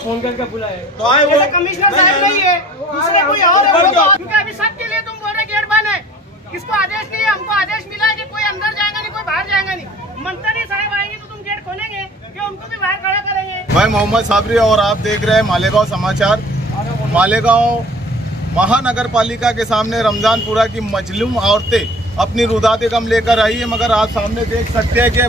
Phone करके बुलाए तो आए वो कमिश्नर साहब नहीं है, दूसरे कोई और है, क्योंकि अभी सबके लिए तुम बोल रहे गेट बंद है। किसको आदेश नहीं है? हमको आदेश मिला है कि कोई अंदर जाएगा नहीं, कोई बाहर जाएगा नहीं। मंत्री साहब आएंगे तो तुम गेट खोलेंगे कि उनको भी बाहर खड़ा करेंगे? मैं मोहम्मद साबरी और आप देख रहे हैं मालेगांव समाचार। मालेगांव महानगर पालिका के सामने रमजानपुरा की मजलूम औरतें अपनी रुदाते गम लेकर आई है, मगर आप सामने देख सकते हैं कि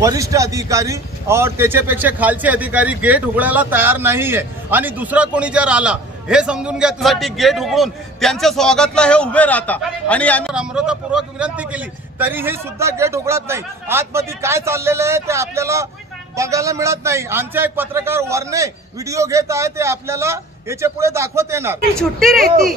वरिष्ठ अधिकारी और त्याच्यापेक्षा खालचे अधिकारी गेट उघडायला तयार नाही आहे आणि दुसरा कोणी जर आला हे समजून घ्या त्यासाठी गेट उघडून त्यांच्या स्वागतला हे उभे राहतात आणि आम्ही नम्रतापूर्वक विनंती केली तरी हे सुद्धा गेट उघडत नाही। आतमध्ये काय चाललेलं आहे ते आपल्याला बघायला मिळत नाही। आमचा एक पत्रकार वरने व्हिडिओ घेत आहे ते आपल्याला याच्या पुढे दाखवत येणार। छुट्टी रहती,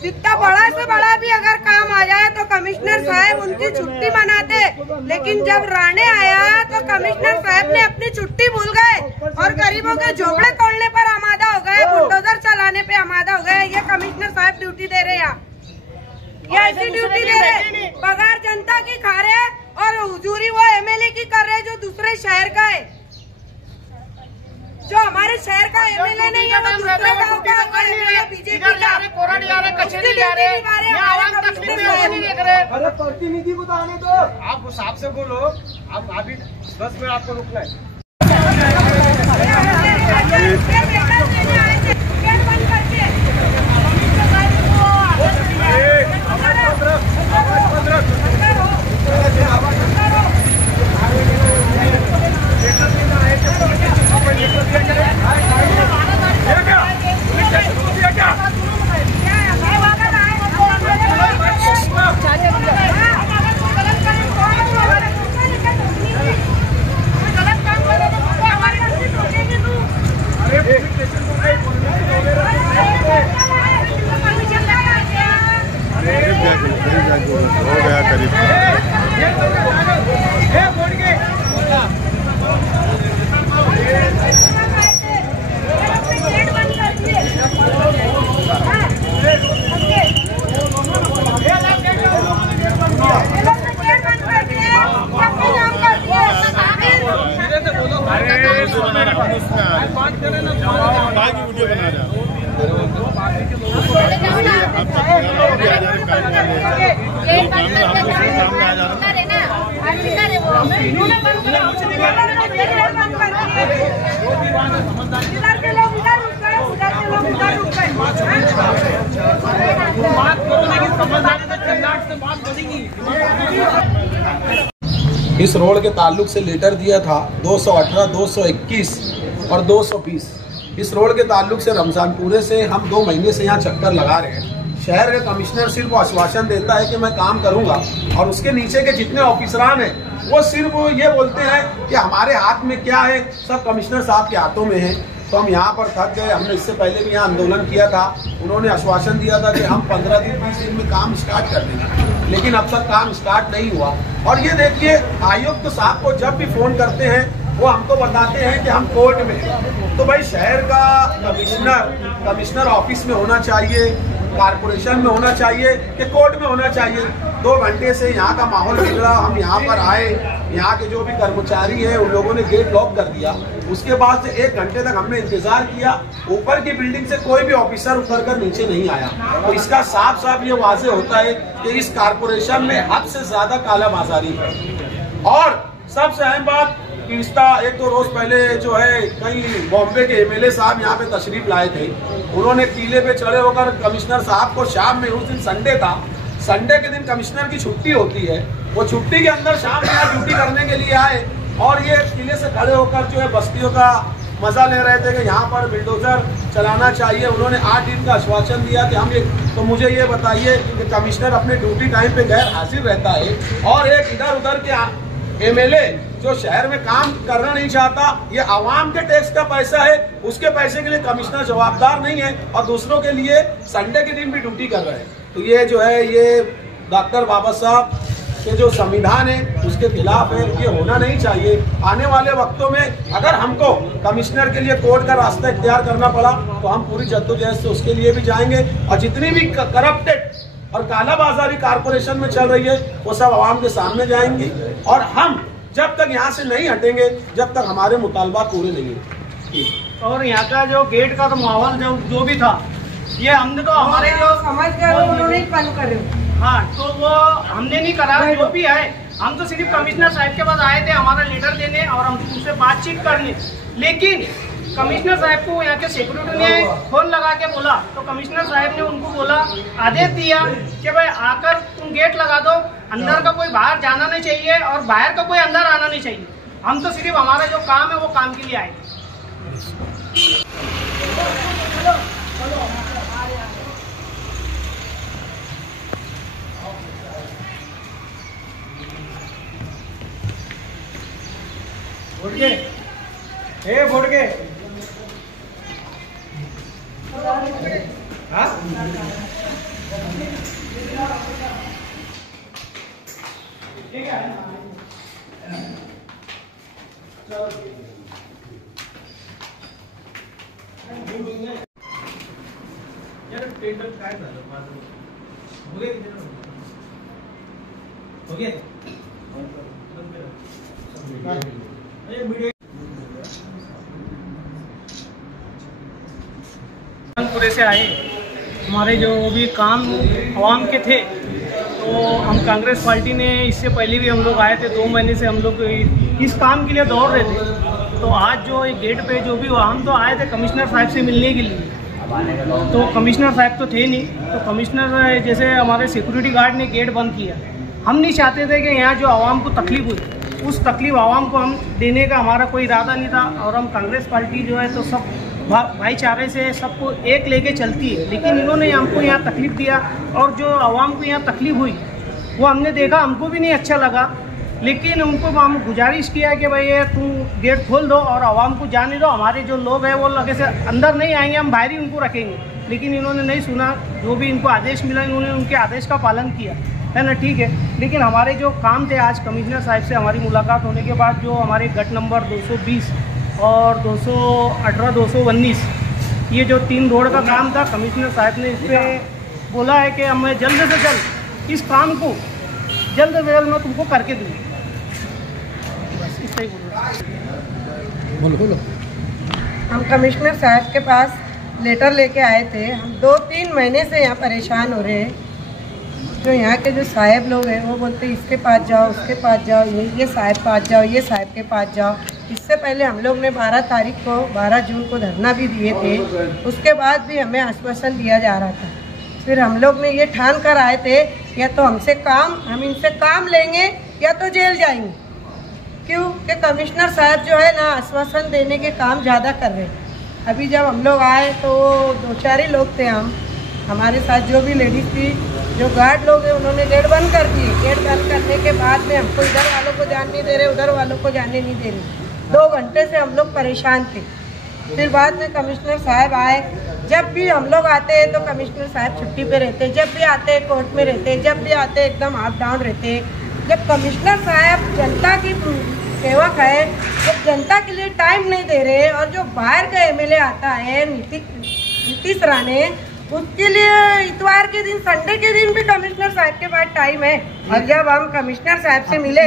जितना बड़ा से बड़ा भी अगर काम आ जाए तो कमिश्नर साहब उनकी छुट्टी मनाते, लेकिन जब राणे आया तो कमिश्नर साहब ने अपनी छुट्टी भूल गए और गरीबों के झोपड़े तोड़ने पर आमादा हो गए, बुलडोजर चलाने पे आमादा हो गए। ये कमिश्नर साहब ड्यूटी दे रहे हैं, ये ऐसी ड्यूटी दे रहे बगैर जनता की खा रहे और हुजूरी वो एमएलए की कर रहे जो दूसरे शहर का है। जो हमारे शहर का एमएलए नहीं है वो दूसरे गांव का एमएलए बीजेपी का प्रतिनिधि को तो आने दो। आप उस हिसाब से बोलो, आप अभी 10 मिनट आपको रुकना है। हो गया करीब इस रोड के ताल्लुक से लेटर दिया था 218, 221 और 220। इस रोड के ताल्लुक से रमजानपुरे से हम 2 महीने से यहाँ चक्कर लगा रहे हैं। शहर का कमिश्नर सिर्फ आश्वासन देता है कि मैं काम करूंगा और उसके नीचे के जितने ऑफिसरान हैं वो सिर्फ ये बोलते हैं कि हमारे हाथ में क्या है, सब कमिश्नर साहब के हाथों में है। तो हम यहाँ पर थक गए। हमने इससे पहले भी यहाँ आंदोलन किया था, उन्होंने आश्वासन दिया था कि हम 15 दिन 20 दिन में काम स्टार्ट कर देंगे, लेकिन अब तक काम स्टार्ट नहीं हुआ। और ये देखिए आयुक्त साहब को जब भी फोन करते हैं वो हमको बताते हैं कि हम कोर्ट में। तो भाई शहर का कमिश्नर ऑफिस में होना चाहिए, कारपोरेशन में होना चाहिए कि कोर्ट में होना चाहिए। 2 घंटे से यहाँ का माहौल बिगड़ा। हम यहाँ पर आए, यहाँ के जो भी कर्मचारी हैं उन लोगों ने गेट लॉक कर दिया। उसके बाद से 1 घंटे तक हमने इंतजार किया। ऊपर की बिल्डिंग से कोई भी ऑफिसर उतरकर नीचे नहीं आया। तो इसका साफ साफ ये वाजे होता है कि इस कारपोरेशन में हद से ज्यादा कालाबाजारी है। और सबसे अहम बात, एक तो रोज पहले जो है कई बॉम्बे के एमएलए साहब यहाँ पे तशरीफ लाए थे। उन्होंने टीले पे चढ़े होकर कमिश्नर साहब को शाम में, उस दिन संडे था, संडे के दिन कमिश्नर की छुट्टी होती है, वो छुट्टी के अंदर शाम में यहाँ ड्यूटी करने के लिए आए और ये टीले से खड़े होकर जो है बस्तियों का मजा ले रहे थे कि यहाँ पर बिल्डोजर चलाना चाहिए। उन्होंने 8 दिन का आश्वासन दिया कि हम ये, तो मुझे ये बताइए कि कमिश्नर अपने ड्यूटी टाइम पे गैर हाजिर रहता है और एक इधर उधर के एमएलए जो शहर में काम करना नहीं चाहता, ये आवाम के टैक्स का पैसा है, उसके पैसे के लिए कमिश्नर जवाबदार नहीं है और दूसरों के लिए संडे के दिन भी ड्यूटी कर रहे हैं। तो ये जो है ये डॉक्टर बाबा साहब के जो संविधान है उसके खिलाफ है, ये होना नहीं चाहिए। आने वाले वक्तों में अगर हमको कमिश्नर के लिए कोर्ट का रास्ता इख्तियार करना पड़ा तो हम पूरी जद्दोजहद से उसके लिए भी जाएंगे। और जितनी भी करप्टेड और कालाबाजारी कारपोरेशन में चल रही है वो सब आवाम के सामने जाएंगी। और हम जब तक यहाँ से नहीं हटेंगे, जब तक हमारे मुतालबा पूरे नहीं होंगे। और यहाँ का जो गेट का तो माहौल जो भी था, ये हमने तो हमारे जो समझ गए उन्होंने बंद करे। हाँ, तो वो हमने नहीं करा। जो भी है, हम तो सिर्फ कमिश्नर साहब के पास आए थे हमारा लेटर देने और हम उनसे बातचीत करने। लेकिन कमिश्नर साहब को यहाँ के सिक्योरिटी ने फोन लगा के बोला, तो कमिश्नर साहब ने उनको बोला, आदेश दिया कि भाई आकर तुम गेट लगा दो, अंदर का कोई बाहर जाना नहीं चाहिए और बाहर का कोई अंदर आना नहीं चाहिए। हम तो सिर्फ हमारा जो काम है वो काम के लिए आए। वोट के हाँ? ठीक है। यार टेंडर काय झालं माझं हो गया पूरे से आए। हमारे जो भी काम आवाम के थे, तो हम कांग्रेस पार्टी ने इससे पहले भी हम लोग आए थे। 2 महीने से हम लोग इस काम के लिए दौड़ रहे थे। तो आज जो गेट पे जो भी हुआ, हम तो आए थे कमिश्नर साहब से मिलने के लिए। तो कमिश्नर साहब तो थे नहीं, तो कमिश्नर जैसे हमारे सिक्योरिटी गार्ड ने गेट बंद किया। हम नहीं चाहते थे कि यहाँ जो आवाम को तकलीफ हुई, उस तकलीफ आवाम को हम देने का हमारा कोई इरादा नहीं था। और हम कांग्रेस पार्टी जो है तो सब भाईचारे से सबको एक लेके चलती है। लेकिन इन्होंने हमको यहाँ तकलीफ दिया और जो आवाम को यहाँ तकलीफ हुई वो हमने देखा, हमको भी नहीं अच्छा लगा। लेकिन उनको हम गुजारिश किया कि भाई ये तुम गेट खोल दो और आवाम को जाने दो। हमारे जो लोग हैं वो लगे से अंदर नहीं आएंगे, हम बाहर ही उनको रखेंगे। लेकिन इन्होंने नहीं सुना। जो भी इनको आदेश मिला इन्होंने उनके आदेश का पालन किया, है ना, ठीक है। लेकिन हमारे जो काम थे, आज कमिश्नर साहब से हमारी मुलाकात होने के बाद जो हमारे गट नंबर 220 और 218, 219 ये जो 3 रोड का काम था, कमिश्नर साहब ने इस पर बोला है कि मैं जल्द से जल्द इस काम को जल्द से जल्द मैं तुमको करके दूँगी। बस इतना ही बोलो। हम कमिश्नर साहब के पास लेटर लेके आए थे। हम 2-3 महीने से यहाँ परेशान हो रहे हैं। जो यहाँ के जो साहब लोग हैं वो बोलते हैं इसके पास जाओ, उसके पास जाओ, ये साहब पास जाओ, ये साहब के पास जाओ। इससे पहले हम लोग ने 12 जून को धरना भी दिए थे। उसके बाद भी हमें आश्वासन दिया जा रहा था। फिर हम लोग ने ये ठान कर आए थे, या तो हम इनसे काम लेंगे या तो जेल जाएंगे। क्यों कि कमिश्नर साहब जो है ना आश्वासन देने के काम ज़्यादा कर रहे हैं। अभी जब हम लोग आए तो 2-4 ही लोग थे। हमारे साथ जो भी लेडीज़ थी, जो गार्ड लोग हैं, उन्होंने गेट बंद कर दिए। गेट बंद करने के बाद में हमको इधर वालों को जाने नहीं दे रहे, उधर वालों को जाने नहीं दे रहे। 2 घंटे से हम लोग परेशान थे। फिर बाद में कमिश्नर साहब आए। जब भी हम लोग आते हैं तो कमिश्नर साहब छुट्टी पे रहते हैं, जब भी आते हैं कोर्ट में रहते हैं, जब भी आते हैं एकदम अप डाउन रहते हैं। जब कमिश्नर साहब जनता की सेवक है, जब जनता के लिए टाइम नहीं दे रहे, और जो बाहर का एमएलए आता है नीतीश राणे, उसके लिए इतवार के दिन, संडे के दिन भी कमिश्नर साहब के पास टाइम है। और जब हम कमिश्नर साहब से मिले,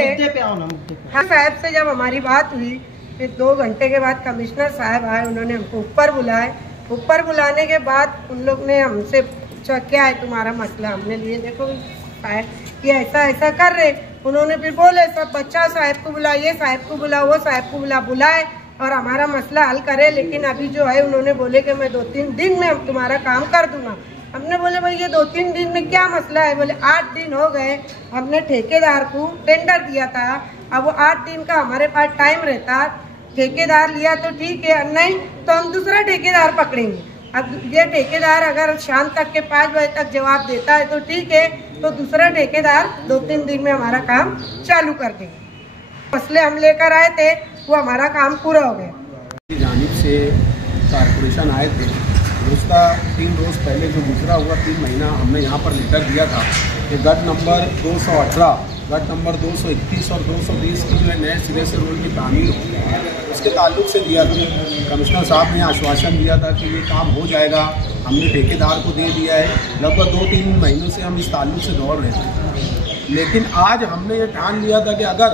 हाँ साहब से जब हमारी बात हुई, फिर 2 घंटे के बाद कमिश्नर साहब आए। उन्होंने हमको ऊपर बुलाए। ऊपर बुलाने के बाद उन लोग ने हमसे पूछा क्या है तुम्हारा मसला। हमने लिए देखो कि ऐसा ऐसा कर रहे। उन्होंने फिर बोले सब बच्चा साहब को बुला, ये साहब को बुला, वो साहब को बुलाए और हमारा मसला हल करे। लेकिन अभी जो है उन्होंने बोले कि मैं 2-3 दिन में हम तुम्हारा काम कर दूंगा। हमने बोले भाई ये 2-3 दिन में क्या मसला है। बोले 8 दिन हो गए, हमने ठेकेदार को टेंडर दिया था। अब वो 8 दिन का हमारे पास टाइम रहता, ठेकेदार लिया तो ठीक है, नहीं तो हम दूसरा ठेकेदार पकड़ेंगे। अब ये ठेकेदार अगर शाम तक के 5 बजे तक जवाब देता है तो ठीक है, तो दूसरा ठेकेदार 2-3 दिन में हमारा काम चालू कर देंगे। मसले हम लेकर आए थे, वो हमारा काम पूरा हो गया। जानिब से कारपोरेशन आए थे, उसका 3 रोज़ पहले जो गुजरा हुआ 3 महीना हमने यहाँ पर लेटर दिया था कि गट नंबर 218, गट नंबर 221 और 220 की जो है नए सिरे से रोड की तामीर हो, उसके ताल्लुक से दिया था। कमिश्नर साहब ने आश्वासन दिया था कि ये काम हो जाएगा। हमने ठेकेदार को दे दिया है। लगभग 2-3 महीनों से हम इस ताल्लुक से दौड़ रहे थे। लेकिन आज हमने ये ठान लिया था कि अगर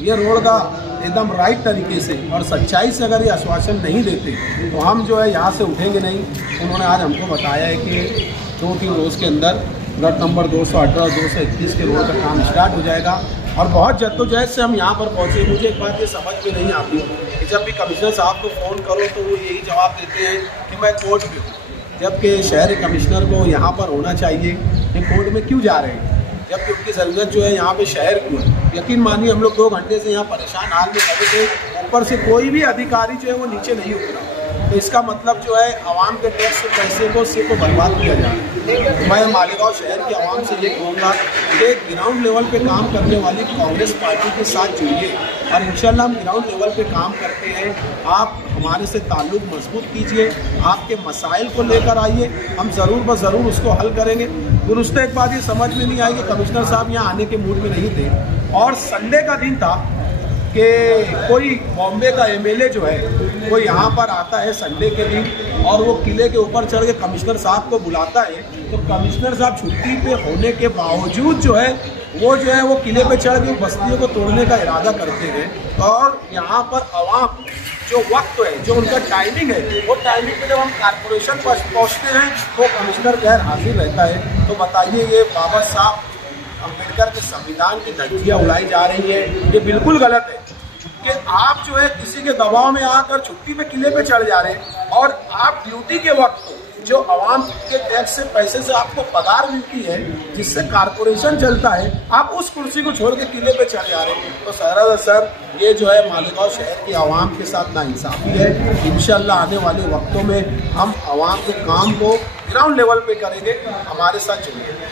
ये रोड का एकदम राइट तरीके से और सच्चाई से अगर ये आश्वासन नहीं देते तो हम जो है यहाँ से उठेंगे नहीं। उन्होंने आज हमको बताया है कि 2-3 रोज़ के अंदर गट नंबर 218 221 के रोड का काम स्टार्ट हो जाएगा और बहुत जद्दोजहद से हम यहाँ पर पहुँचे। मुझे एक बात ये समझ में नहीं आती कि जब भी कमिश्नर साहब को फ़ोन करो तो वो यही जवाब देते हैं कि मैं कोर्ट में हूँ, जबकि शहर कमिश्नर को यहाँ पर होना चाहिए कि कोर्ट में क्यों जा रहे हैं, जबकि उनकी ज़रूरत जो है यहाँ पे शहर क्यों है। यकीन मानिए हम लोग 2 घंटे से यहाँ परेशान हाल में खड़े थे, ऊपर से कोई भी अधिकारी जो है वो नीचे नहीं उतरा। तो इसका मतलब जो है आवाम के टैक्स के पैसे को सिर्फ बर्बाद किया जा रहा है। मैं मालेगांव शहर की आवाम से ये कहूँगा कि ग्राउंड लेवल पे काम करने वाली कांग्रेस पार्टी के साथ जुड़िए और इंशाल्लाह हम ग्राउंड लेवल पे काम करते हैं। आप हमारे से ताल्लुक़ मजबूत कीजिए, आपके मसाइल को लेकर आइए, हम ज़रूर ब ज़रूर उसको हल करेंगे। दुरुस्त एक बात ये समझ में नहीं आई कि कमिश्नर साहब यहाँ आने के मूड में नहीं थे और संडे का दिन था कि कोई बॉम्बे का एमएलए जो है वो यहाँ पर आता है संडे के दिन और वो किले के ऊपर चढ़ के कमिश्नर साहब को बुलाता है, तो कमिश्नर साहब छुट्टी पे होने के बावजूद जो है वो किले पे चढ़ के बस्तियों को तोड़ने का इरादा करते हैं। और यहाँ पर आवाम जो वक्त है, जो उनका टाइमिंग है, वो टाइमिंग पे जब हम कारपोरेशन पहुँचते हैं तो कमिश्नर गैर हाजिर रहता है। तो बताइए ये बाबा साहब अम्बेडकर के संविधान की धज्जियां उड़ाई जा रही है, ये बिल्कुल गलत है कि आप जो है किसी के दबाव में आकर छुट्टी पे किले पे चढ़ जा रहे हैं और आप ड्यूटी के वक्त जो आवाम के टैक्स से पैसे से आपको पगार मिलती है, जिससे कारपोरेशन चलता है, आप उस कुर्सी को छोड़ के किले पे चढ़ जा रहे हैं। तो सहरा सर ये जो है मालेगांव शहर की आवाम के साथ नाइंसाफी है। इंशाल्लाह आने वाले वक्तों में हम आवाम के काम को ग्राउंड लेवल पे करेंगे, हमारे साथ जुड़िए।